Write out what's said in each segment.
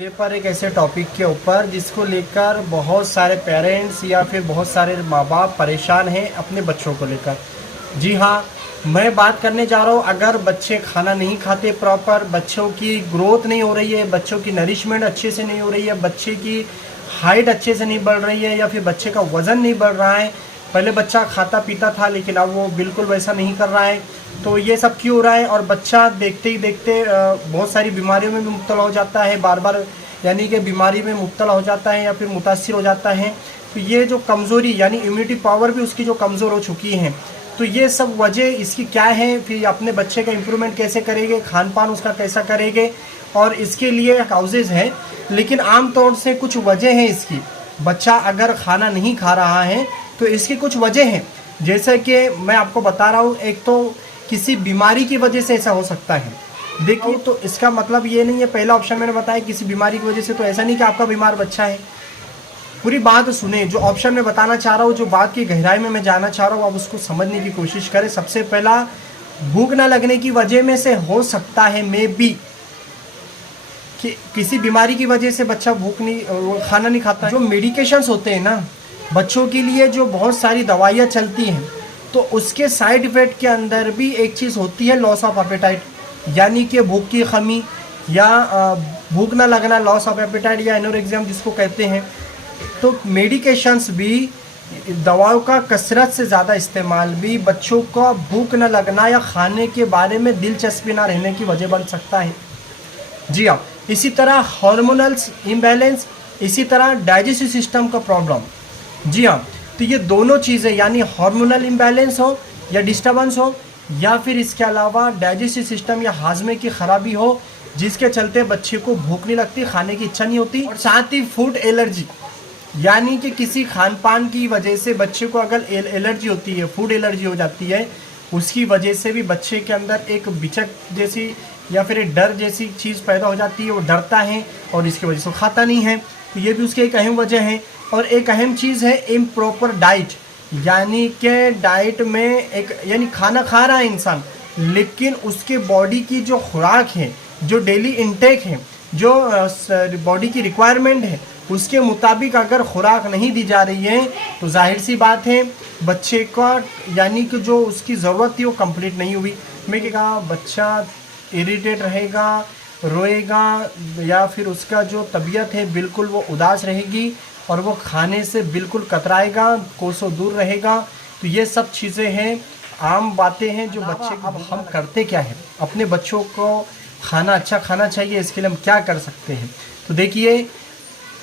मुद्दे पर एक ऐसे टॉपिक के ऊपर जिसको लेकर बहुत सारे पेरेंट्स या फिर बहुत सारे माँ बाप परेशान हैं अपने बच्चों को लेकर। जी हाँ, मैं बात करने जा रहा हूँ, अगर बच्चे खाना नहीं खाते प्रॉपर, बच्चों की ग्रोथ नहीं हो रही है, बच्चों की नरिशमेंट अच्छे से नहीं हो रही है, बच्चे की हाइट अच्छे से नहीं बढ़ रही है या फिर बच्चे का वज़न नहीं बढ़ रहा है। पहले बच्चा खाता पीता था लेकिन अब वो बिल्कुल वैसा नहीं कर रहा है, तो ये सब क्यों हो रहा है? और बच्चा देखते ही देखते बहुत सारी बीमारियों में भी मुब्तला हो जाता है, बार बार यानी कि बीमारी में मुब्तला हो जाता है या फिर मुतासिर हो जाता है। तो ये जो कमज़ोरी यानी इम्यूनिटी पावर भी उसकी जो कमज़ोर हो चुकी है, तो ये सब वजह इसकी क्या है? फिर अपने बच्चे का इम्प्रूवमेंट कैसे करेंगे, खान पान उसका कैसा करेंगे, और इसके लिए काउजेज़ हैं, लेकिन आम तौर से कुछ वजह हैं इसकी। बच्चा अगर खाना नहीं खा रहा है तो इसकी कुछ वजह हैं, जैसे कि मैं आपको बता रहा हूँ। एक तो किसी बीमारी की वजह से ऐसा हो सकता है। देखिए, तो इसका मतलब ये नहीं है, पहला ऑप्शन मैंने बताया किसी बीमारी की वजह से, तो ऐसा नहीं कि आपका बीमार बच्चा है। पूरी बात सुने, जो ऑप्शन मैं बताना चाह रहा हूँ, जो बात की गहराई में मैं जाना चाह रहा हूँ, आप उसको समझने की कोशिश करें। सबसे पहला, भूख ना लगने की वजह में से हो सकता है मे बी कि किसी बीमारी की वजह से बच्चा खाना नहीं खाता। जो मेडिकेशंस होते हैं ना बच्चों के लिए, जो बहुत सारी दवाइयाँ चलती हैं, तो उसके साइड इफ़ेक्ट के अंदर भी एक चीज़ होती है, लॉस ऑफ एपेटाइट, यानी कि भूख की कमी या भूख ना लगना, लॉस ऑफ एपेटाइट या एनोरेक्सिया जिसको कहते हैं। तो मेडिकेशंस भी, दवाओं का कसरत से ज़्यादा इस्तेमाल भी बच्चों का भूख न लगना या खाने के बारे में दिलचस्पी ना रहने की वजह बन सकता है। जी हाँ, इसी तरह हार्मोनल इम्बैलेंस, इसी तरह डाइजेस्टिव सिस्टम का प्रॉब्लम। जी हाँ, तो ये दोनों चीज़ें, यानी हार्मोनल इम्बैलेंस हो या डिस्टर्बेंस हो, या फिर इसके अलावा डाइजेस्टिव सिस्टम या हाजमे की खराबी हो, जिसके चलते बच्चे को भूख नहीं लगती, खाने की इच्छा नहीं होती। और साथ ही फूड एलर्जी, यानी कि किसी खान पान की वजह से बच्चे को अगर एलर्जी होती है, फूड एलर्जी हो जाती है, उसकी वजह से भी बच्चे के अंदर एक बिचक जैसी या फिर एक डर जैसी चीज़ पैदा हो जाती है। वो डरता है और इसकी वजह से वो खाता नहीं है, तो ये भी उसकी एक अहम वजह है। और एक अहम चीज़ है इम्प्रॉपर डाइट, यानी कि डाइट में एक, यानी खाना खा रहा है इंसान, लेकिन उसके बॉडी की जो खुराक है, जो डेली इनटेक है, जो बॉडी की रिक्वायरमेंट है, उसके मुताबिक अगर खुराक नहीं दी जा रही है, तो जाहिर सी बात है बच्चे का, यानी कि जो उसकी ज़रूरत थी वो कंप्लीट नहीं हुई। मैं क्या कहा, बच्चा इरिटेट रहेगा, रोएगा, या फिर उसका जो तबीयत है बिल्कुल वो उदास रहेगी और वो खाने से बिल्कुल कतराएगा, कोसों दूर रहेगा। तो ये सब चीज़ें हैं, आम बातें हैं जो बच्चे। अब हम करते क्या है, अपने बच्चों को खाना अच्छा खाना चाहिए, इसके लिए हम क्या कर सकते हैं? तो देखिए,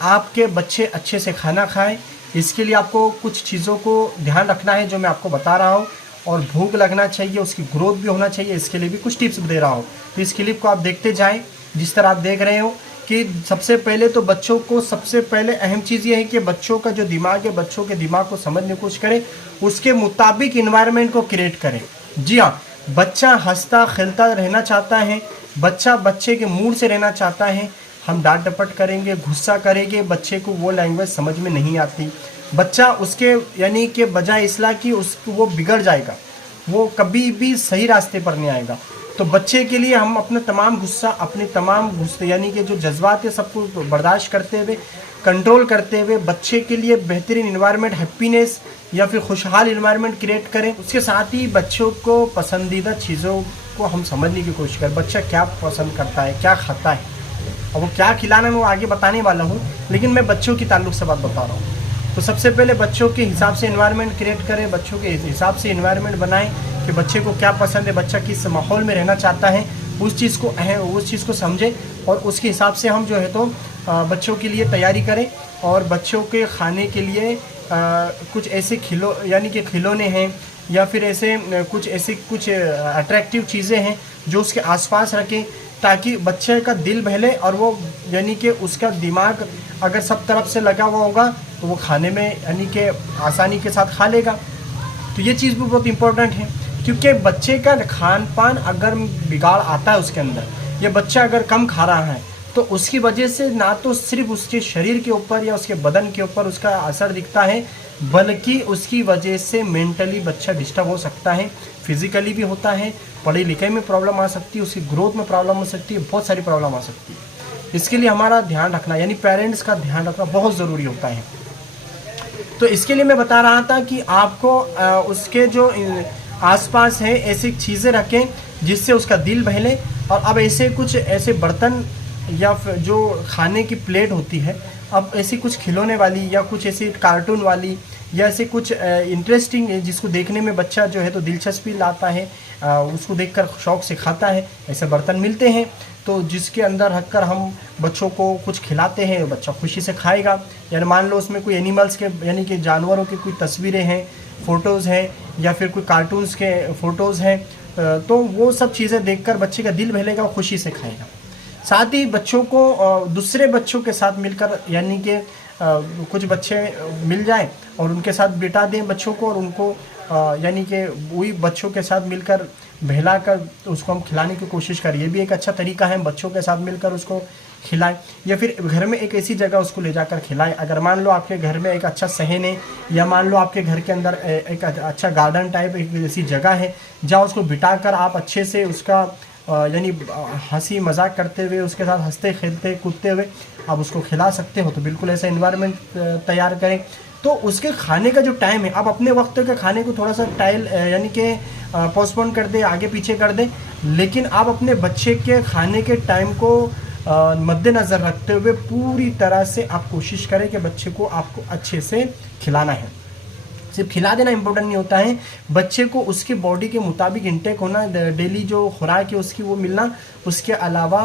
आपके बच्चे अच्छे से खाना खाएं, इसके लिए आपको कुछ चीज़ों को ध्यान रखना है जो मैं आपको बता रहा हूँ। और भूख लगना चाहिए, उसकी ग्रोथ भी होना चाहिए, इसके लिए भी कुछ टिप्स दे रहा हूँ। तो इस क्लिप को आप देखते जाएं। जिस तरह आप देख रहे हो कि सबसे पहले तो बच्चों को, सबसे पहले अहम चीज़ ये है कि बच्चों का जो दिमाग है, बच्चों के दिमाग को समझने की कोशिश करें, उसके मुताबिक इन्वायरमेंट को क्रिएट करें। जी हाँ, बच्चा हंसता खेलता रहना चाहता है, बच्चा बच्चे के मूड से रहना चाहता है। हम डांट डपट करेंगे, गुस्सा करेंगे, बच्चे को वो लैंग्वेज समझ में नहीं आती। बच्चा उसके, यानी कि बजाय इसला कि उसको, वो बिगड़ जाएगा, वो कभी भी सही रास्ते पर नहीं आएगा। तो बच्चे के लिए हम अपना तमाम गुस्सा, अपने तमाम गुस्से, यानी कि जो जज्बात है, सबको बर्दाश्त करते हुए, कंट्रोल करते हुए बच्चे के लिए बेहतरीन इन्वायरमेंट, हैप्पीनेस या फिर खुशहाल इन्वायरमेंट क्रिएट करें। उसके साथ ही बच्चों को पसंदीदा चीज़ों को हम समझने की कोशिश करें। बच्चा क्या पसंद करता है, क्या खाता है, और वो क्या खिलाना है वो आगे बताने वाला हूँ, लेकिन मैं बच्चों की ताल्लुक से बात बता रहा हूँ। तो सबसे पहले बच्चों के हिसाब से इन्वायरमेंट क्रिएट करें, बच्चों के हिसाब से इन्वायरमेंट बनाएं कि बच्चे को क्या पसंद है, बच्चा किस माहौल में रहना चाहता है, उस चीज़ को समझें और उसके हिसाब से हम जो है तो बच्चों के लिए तैयारी करें। और बच्चों के खाने के लिए कुछ ऐसे यानी कि खिलौने हैं या फिर ऐसे कुछ अट्रैक्टिव चीज़ें हैं जो उसके आसपास रखें, ताकि बच्चे का दिल बहले और वो, यानी कि उसका दिमाग अगर सब तरफ से लगा हुआ होगा तो वो खाने में, यानी कि आसानी के साथ खा लेगा। तो ये चीज़ भी बहुत इम्पोर्टेंट है, क्योंकि बच्चे का खान पान अगर बिगाड़ आता है उसके अंदर, या बच्चा अगर कम खा रहा है, तो उसकी वजह से ना तो सिर्फ उसके शरीर के ऊपर या उसके बदन के ऊपर उसका असर दिखता है, बल्कि उसकी वजह से मेंटली बच्चा डिस्टर्ब हो सकता है, फिजिकली भी होता है, पढ़ाई लिखाई में प्रॉब्लम आ सकती है, उसकी ग्रोथ में प्रॉब्लम हो सकती है, बहुत सारी प्रॉब्लम आ सकती है। इसके लिए हमारा ध्यान रखना यानी पेरेंट्स का ध्यान रखना बहुत ज़रूरी होता है। तो इसके लिए मैं बता रहा था कि आपको उसके जो आसपास है ऐसी चीज़ें रखें जिससे उसका दिल बहले। और अब ऐसे कुछ ऐसे बर्तन या फिर जो खाने की प्लेट होती है, अब ऐसी कुछ खिलौने वाली या कुछ ऐसी कार्टून वाली या ऐसे कुछ इंटरेस्टिंग जिसको देखने में बच्चा जो है तो दिलचस्पी लाता है, उसको देखकर शौक़ से खाता है, ऐसे बर्तन मिलते हैं। तो जिसके अंदर रखकर हम बच्चों को कुछ खिलाते हैं, बच्चा खुशी से खाएगा। यानी मान लो उसमें कोई एनिमल्स के यानी कि जानवरों की कोई तस्वीरें हैं, फ़ोटोज़ हैं या फिर कोई कार्टून्स के फ़ोटोज़ हैं, तो वो सब चीज़ें देखकर बच्चे का दिल बहलेगा और खुशी से खाएगा। साथ ही बच्चों को दूसरे बच्चों के साथ मिलकर यानी कि कुछ बच्चे मिल जाएं और उनके साथ बिठा दें बच्चों को, और उनको यानी कि वही बच्चों के साथ मिलकर बहला कर उसको हम खिलाने की कोशिश करें। ये भी एक अच्छा तरीका है, बच्चों के साथ मिलकर उसको खिलाएं। या फिर घर में एक ऐसी जगह उसको ले जाकर खिलाएं। अगर मान लो आपके घर में एक अच्छा सहन है या मान लो आपके घर के अंदर एक अच्छा गार्डन टाइप एक ऐसी जगह है जहाँ उसको बिठाकर आप अच्छे से उसका यानी हंसी मजाक करते हुए उसके साथ हंसते खेलते कूदते हुए आप उसको खिला सकते हो, तो बिल्कुल ऐसा इन्वायरमेंट तैयार करें। तो उसके खाने का जो टाइम है, आप अपने वक्त के खाने को थोड़ा सा यानी कि पोस्टपोन कर दें, आगे पीछे कर दें, लेकिन आप अपने बच्चे के खाने के टाइम को मद्देनज़र रखते हुए पूरी तरह से आप कोशिश करें कि बच्चे को आपको अच्छे से खिलाना है। सिर्फ खिला देना इम्पोर्टेंट नहीं होता है, बच्चे को उसके बॉडी के मुताबिक इंटेक होना, डेली जो खुराक है उसकी वो मिलना, उसके अलावा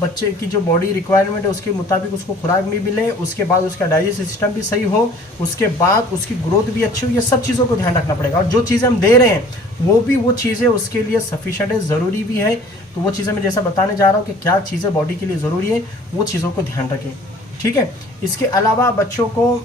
बच्चे की जो बॉडी रिक्वायरमेंट है उसके मुताबिक उसको खुराक भी मिले, उसके बाद उसका डाइजेस्ट सिस्टम भी सही हो, उसके बाद उसकी ग्रोथ भी अच्छी हो। ये सब चीज़ों को ध्यान रखना पड़ेगा। और जो चीज़ें हम दे रहे हैं वो चीज़ें उसके लिए सफिशेंट है, ज़रूरी भी है। तो वो चीज़ें मैं जैसा बताने जा रहा हूँ कि क्या चीज़ें बॉडी के लिए ज़रूरी है, वो चीज़ों को ध्यान रखें, ठीक है। इसके अलावा बच्चों को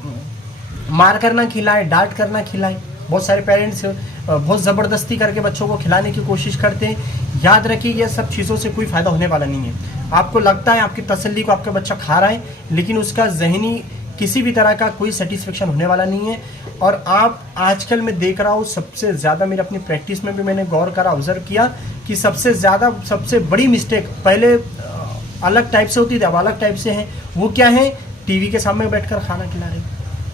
मार कर ना खिलाएं, डांट कर ना खिलाएं। बहुत सारे पेरेंट्स बहुत ज़बरदस्ती करके बच्चों को खिलाने की कोशिश करते हैं। याद रखिए ये सब चीज़ों से कोई फ़ायदा होने वाला नहीं है। आपको लगता है आपकी तसल्ली को आपका बच्चा खा रहा है, लेकिन उसका ज़हनी किसी भी तरह का कोई सेटिस्फेक्शन होने वाला नहीं है। और आप आजकल मैं देख रहा हूँ सबसे ज़्यादा, मेरी अपनी प्रैक्टिस में भी मैंने गौर करा, ऑब्ज़र्व किया कि सबसे बड़ी मिस्टेक पहले अलग टाइप से होती थी, अब अलग टाइप से है। वो क्या है? टीवी के सामने बैठकर खाना खिला रहे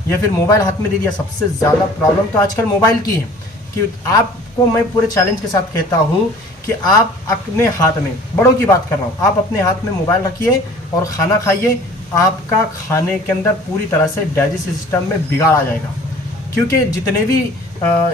या फिर मोबाइल हाथ में दे दिया। सबसे ज़्यादा प्रॉब्लम तो आजकल मोबाइल की है कि आपको मैं पूरे चैलेंज के साथ कहता हूँ कि आप अपने हाथ में, बड़ों की बात कर रहा हूँ, आप अपने हाथ में मोबाइल रखिए और खाना खाइए। आपका खाने के अंदर पूरी तरह से डाइजेस्टिव सिस्टम में बिगाड़ आ जाएगा। क्योंकि जितने भी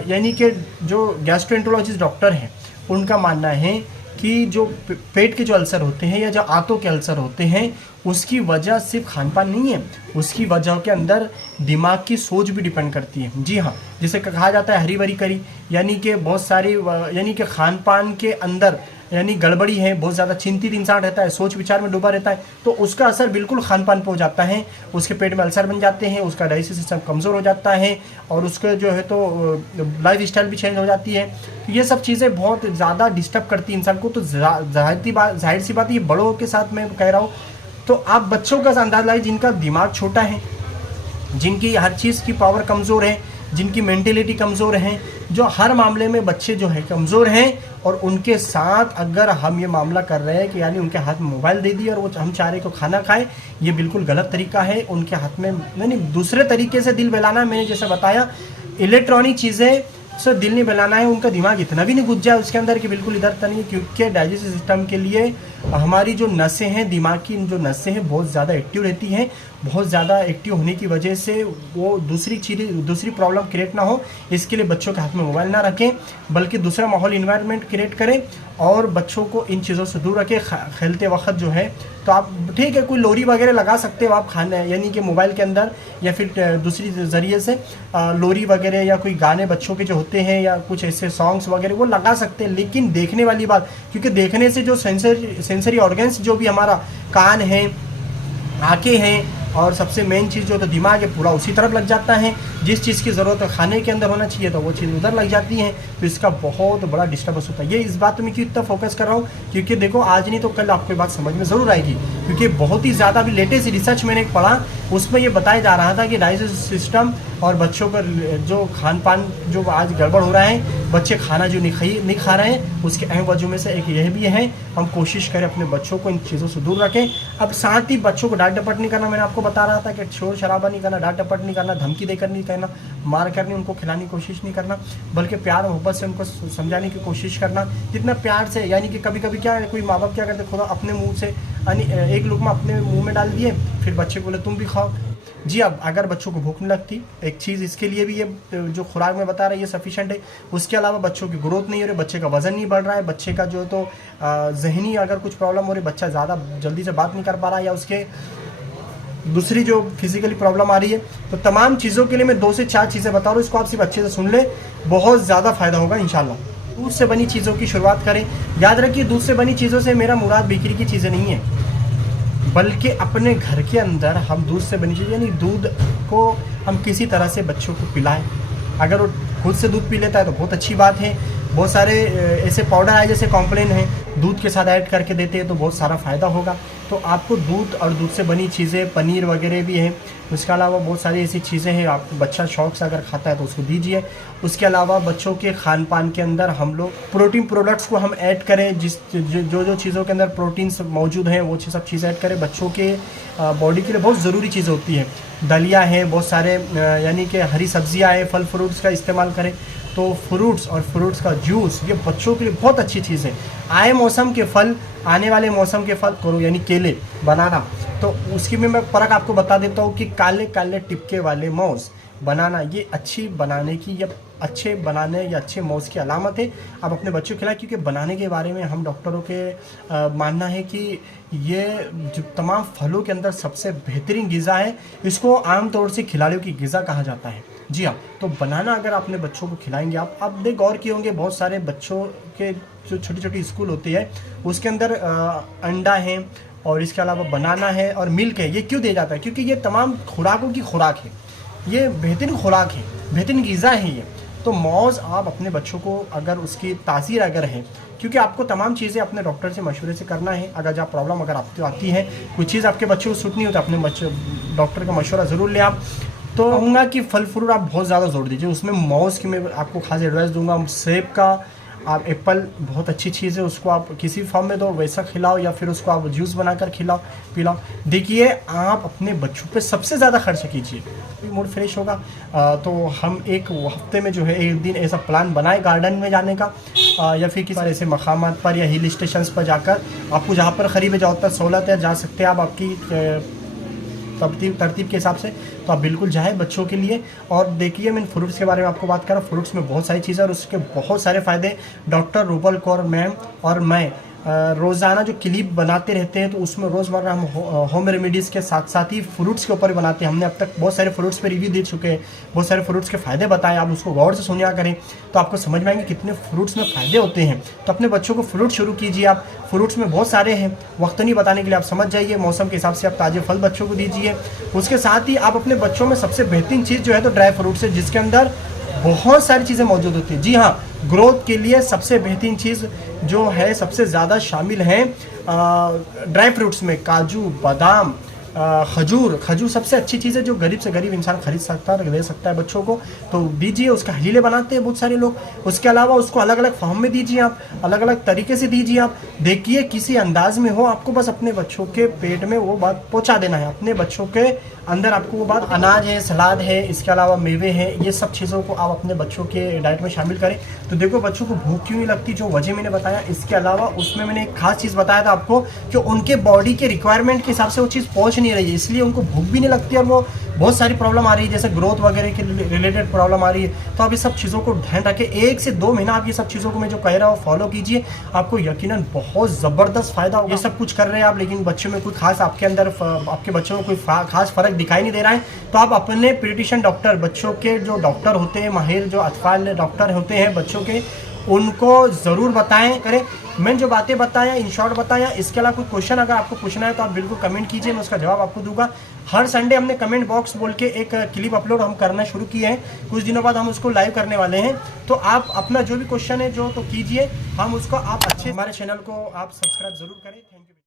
यानी कि जो गैस्ट्रोएंटरोलॉजिस्ट डॉक्टर हैं उनका मानना है कि जो पेट के जो अल्सर होते हैं या जो आंतों के अल्सर होते हैं उसकी वजह सिर्फ खान पान नहीं है, उसकी वजह के अंदर दिमाग की सोच भी डिपेंड करती है। जी हाँ, जिसे कहा जाता है हरी भरी करी, यानी कि बहुत सारी यानी कि खान पान के अंदर यानी गड़बड़ी है, बहुत ज़्यादा चिंतित इंसान रहता है, सोच विचार में डूबा रहता है, तो उसका असर बिल्कुल खान पान पर हो जाता है। उसके पेट में अल्सर बन जाते हैं, उसका डाइजेस्टिव सिस्टम कमज़ोर हो जाता है और उसका जो है तो लाइफ स्टाइल भी चेंज हो जाती है। तो ये सब चीज़ें बहुत ज़्यादा डिस्टर्ब करती है इंसान को। तो जाहिर सी बात ये बड़ों के साथ मैं कह रहा हूँ। तो आप बच्चों का अंदाज़ लाइए जिनका दिमाग छोटा है, जिनकी हर चीज़ की पावर कमज़ोर है, जिनकी मेंटेलिटी कमज़ोर है, जो हर मामले में बच्चे जो है कमज़ोर हैं, और उनके साथ अगर हम ये मामला कर रहे हैं कि यानी उनके हाथ में मोबाइल दे दिए और वो हम चाह रहे को खाना खाएं, ये बिल्कुल गलत तरीका है। उनके हाथ में नहीं, दूसरे तरीके से दिल बहलाना, मैंने जैसे बताया इलेक्ट्रॉनिक चीज़ें से दिल नहीं बहलाना है। उनका दिमाग इतना भी नहीं घुस जाए उसके अंदर कि बिल्कुल इधर तक नहीं, क्योंकि डाइजेस्टिव सिस्टम के लिए हमारी जो नसें हैं, दिमाग की जो नसें हैं बहुत ज़्यादा एक्टिव रहती हैं। बहुत ज़्यादा एक्टिव होने की वजह से वो दूसरी प्रॉब्लम क्रिएट ना हो, इसके लिए बच्चों के हाथ में मोबाइल ना रखें, बल्कि दूसरा माहौल इन्वायरमेंट क्रिएट करें और बच्चों को इन चीज़ों से दूर रखें। खेलते वक्त जो है तो आप ठीक है कोई लोरी वगैरह लगा सकते हो आप खाने यानी कि मोबाइल के अंदर, या फिर दूसरी ज़रिए से लोरी वगैरह या कोई गाने बच्चों के जो होते हैं या कुछ ऐसे सॉन्ग्स वगैरह वो लगा सकते हैं। लेकिन देखने वाली बात, क्योंकि देखने से जो सेंसरी ऑर्गन्स जो भी हमारा कान है, आँखें हैं, और सबसे मेन चीज़ जो तो दिमाग है पूरा उसी तरफ लग जाता है। जिस चीज़ की ज़रूरत है खाने के अंदर होना चाहिए तो वो चीज़ उधर लग जाती है, तो इसका बहुत बड़ा डिस्टर्बेंस होता है। ये इस बात में क्यों इतना फोकस कर रहा हूँ, क्योंकि देखो आज नहीं तो कल आपको ये बात समझ में ज़रूर आएगी। क्योंकि बहुत ही ज़्यादा अभी लेटेस्ट रिसर्च मैंने एक पढ़ा, उसमें ये बताया जा रहा था कि डाइजेस्टिव सिस्टम और बच्चों का जो खान पान जो आज गड़बड़ हो रहा है, बच्चे खाना जो नहीं खा रहे हैं, उसके अहम वजह में से एक यह भी है। हम कोशिश करें अपने बच्चों को इन चीज़ों से दूर रखें। अब साथ ही बच्चों को डांट डपट नहीं करना, मैंने आपको बता रहा था कि शोर शराबा नहीं करना, डांट डपट नहीं करना, धमकी देकर नहीं करना, मार कर नहीं उनको खिलाने की कोशिश नहीं करना, बल्कि प्यार मोहब्बत से उनको समझाने की कोशिश करना जितना प्यार से। यानी कि कभी कभी क्या है, कोई माँ बाप क्या करते, खुदा अपने मुँह से एक लुकमा अपने मुँह में डाल दिए, फिर बच्चे को बोले तुम भी खाओ। जी, अब अगर बच्चों को भूख नहीं लगती, एक चीज़ इसके लिए भी ये जो खुराक में बता रहा है ये सफिशेंट है। उसके अलावा बच्चों की ग्रोथ नहीं हो रही, बच्चे का वजन नहीं बढ़ रहा है, बच्चे का जो तो जहनी अगर कुछ प्रॉब्लम हो रही, बच्चा ज़्यादा जल्दी से बात नहीं कर पा रहा, या उसके दूसरी जो फिजिकली प्रॉब्लम आ रही है, तो तमाम चीज़ों के लिए मैं 2 से 4 चीज़ें बता रहा हूँ। इसको आप सिर्फ अच्छे से सुन ले, बहुत ज़्यादा फ़ायदा होगा इंशाल्लाह। दूध से बनी चीज़ों की शुरुआत करें। याद रखिए, दूध से बनी चीज़ों से मेरा मुराद बिक्री की चीज़ें नहीं है, बल्कि अपने घर के अंदर हम दूध से बनी चीज़, यानी दूध को हम किसी तरह से बच्चों को पिलाएं। अगर वो खुद से दूध पी लेता है तो बहुत अच्छी बात है। बहुत सारे ऐसे पाउडर आए जैसे कॉम्प्लेन है, दूध के साथ ऐड करके देते हैं तो बहुत सारा फ़ायदा होगा। तो आपको दूध और दूध से बनी चीज़ें, पनीर वगैरह भी हैं। उसके अलावा बहुत सारी ऐसी चीज़ें हैं, आप बच्चा शौक़ से अगर खाता है तो उसको दीजिए। उसके अलावा बच्चों के खान पान के अंदर हम लोग प्रोटीन प्रोडक्ट्स को हम ऐड करें, जो चीज़ों के अंदर प्रोटीन्स मौजूद हैं वो सब चीज़ें ऐड करें। बच्चों के बॉडी के लिए बहुत ज़रूरी चीज़ होती है। दलिया है, बहुत सारे यानी कि हरी सब्जियाँ हैं, फल फ्रूट्स का इस्तेमाल करें। तो फ्रूट्स और फ्रूट्स का जूस ये बच्चों के लिए बहुत अच्छी चीज़ है। आए मौसम के फल, आने वाले मौसम के फल करो, यानी केले, बनाना, तो उसकी भी मैं फ़र्क आपको बता देता हूँ कि काले काले टिपके वाले मौज, बनाना, ये अच्छी बनाने की या अच्छे बनाने या अच्छे मौज की अलामत है। आप अपने बच्चों को खिलाएं, क्योंकि बनाने के बारे में हम डॉक्टरों के मानना है कि ये जो तमाम फलों के अंदर सबसे बेहतरीन ग़िज़ा है। इसको आमतौर से खिलाड़ियों की ग़िज़ा कहा जाता है। जी हाँ, तो बनाना अगर अपने बच्चों को खिलाएंगे आप देख गौर किए होंगे, बहुत सारे बच्चों के जो छोटी छोटी स्कूल होती है उसके अंदर अंडा है और इसके अलावा बनाना है और मिल्क है। ये क्यों दिया जाता है? क्योंकि ये तमाम खुराकों की खुराक है, ये बेहतरीन खुराक है, बेहतरीन ग़िज़ा है ये। तो मौज आप अपने बच्चों को अगर उसकी तासीर अगर है, क्योंकि आपको तमाम चीज़ें अपने डॉक्टर से मशवरे से करना है। अगर जब प्रॉब्लम अगर आपको आती है, कोई चीज़ आपके बच्चे को सूट नहीं होता, अपने बच्चे डॉक्टर का मशवरा ज़रूर लें आप। तो कहूँगा कि फल फ्रूट आप बहुत ज़्यादा जोड़ दीजिए उसमें। मौज की मैं आपको खास एडवाइस दूंगा। सेब का, आप एप्पल बहुत अच्छी चीज़ है, उसको आप किसी फॉर्म में दो, वैसा खिलाओ या फिर उसको आप जूस बनाकर पिलाओ। देखिए, आप अपने बच्चों पे सबसे ज़्यादा खर्च कीजिए, मूड फ्रेश होगा। तो हम एक हफ्ते में जो है एक दिन ऐसा प्लान बनाए गार्डन में जाने का, या फिर किसी ऐसे मकामात पर या हिल स्टेशंस पर जाकर, आपको जहाँ पर करीब जहाँ तक सहूलत है जा सकते हैं आप आपकी तरतीब के हिसाब से, तो आप बिल्कुल जाए बच्चों के लिए। और देखिए, मैं फ्रूट्स के बारे में आपको बात कर रहा हूँ। फ्रूट्स में बहुत सारी चीज़ें और उसके बहुत सारे फ़ायदे डॉक्टर रूबल कौर मैम और मैं रोज़ाना जो क्लिप बनाते रहते हैं, तो उसमें रोज़मर्रा हम होम रेमेडीज़ के साथ साथ ही फ्रूट्स के ऊपर बनाते हैं। हमने अब तक बहुत सारे फ्रूट्स पे रिव्यू दे चुके हैं, बहुत सारे फ्रूट्स के फ़ायदे बताएं। आप उसको गौर से सुनिया करें तो आपको समझ में आएंगे कितने फ्रूट्स में फ़ायदे होते हैं। तो अपने बच्चों को फ्रूट शुरू कीजिए आप। फ्रूट्स में बहुत सारे हैं, वक्त नहीं बताने के लिए आप समझ जाइए। मौसम के हिसाब से आप ताज़े फल बच्चों को दीजिए। उसके साथ ही आप अपने बच्चों में सबसे बेहतरीन चीज़ जो है तो ड्राई फ्रूट्स है, जिसके अंदर बहुत सारी चीज़ें मौजूद होती हैं। जी हाँ, ग्रोथ के लिए सबसे बेहतरीन चीज़ जो है, सबसे ज़्यादा शामिल हैं ड्राई फ्रूट्स में काजू, बादाम, खजूर सबसे अच्छी चीज़ है जो गरीब से गरीब इंसान खरीद सकता है, दे सकता है बच्चों को। तो दीजिए, उसका हलीले बनाते हैं बहुत सारे लोग। उसके अलावा उसको अलग अलग फॉर्म में दीजिए आप, अलग अलग तरीके से दीजिए आप। देखिए, किसी अंदाज में हो, आपको बस अपने बच्चों के पेट में वो बात पहुंचा देना है। अपने बच्चों के अंदर आपको वो बात, अनाज है, सलाद है, इसके अलावा मेवे हैं, ये सब चीज़ों को आप अपने बच्चों के डाइट में शामिल करें। तो देखो, बच्चों को भूख क्यों नहीं लगती, जो वजह मैंने बताया। इसके अलावा उसमें मैंने एक खास चीज़ बताया था आपको कि उनके बॉडी के रिक्वायरमेंट के हिसाब से वो चीज़ पहुँच नहीं रही है, इसलिए उनको भूख भी नहीं लगती और वो बहुत सारी प्रॉब्लम आ रही है, जैसे ग्रोथ वगैरह के रिलेटेड प्रॉब्लम आ रही है। तो आप ये सब चीज़ों को ध्यान रखें। 1 से 2 महीना आप ये सब चीज़ों को मैं जो कह रहा हूँ फॉलो कीजिए, आपको यकीनन बहुत ज़बरदस्त फ़ायदा होगा। ये सब कुछ कर रहे हैं आप, लेकिन बच्चों में कोई खास आपके अंदर आपके बच्चों में कोई खास फ़र्क दिखाई नहीं दे रहा है, तो आप अपने पीडियाट्रिशियन डॉक्टर, बच्चों के जो डॉक्टर होते हैं, माहिर जो अतफाल डॉक्टर होते हैं बच्चों के, उनको ज़रूर बताएं करें। मैंने जो बातें बताया इन शॉर्ट बताया, इसके अलावा कोई क्वेश्चन अगर आपको पूछना है तो आप बिल्कुल कमेंट कीजिए, मैं उसका जवाब आपको दूंगा। हर संडे हमने कमेंट बॉक्स बोल के एक क्लिप अपलोड हम करना शुरू किए हैं, कुछ दिनों बाद हम उसको लाइव करने वाले हैं। तो आप अपना जो भी क्वेश्चन है जो तो कीजिए, हम उसको आप अच्छे, हमारे चैनल को आप सब्सक्राइब जरूर करें। Thank you.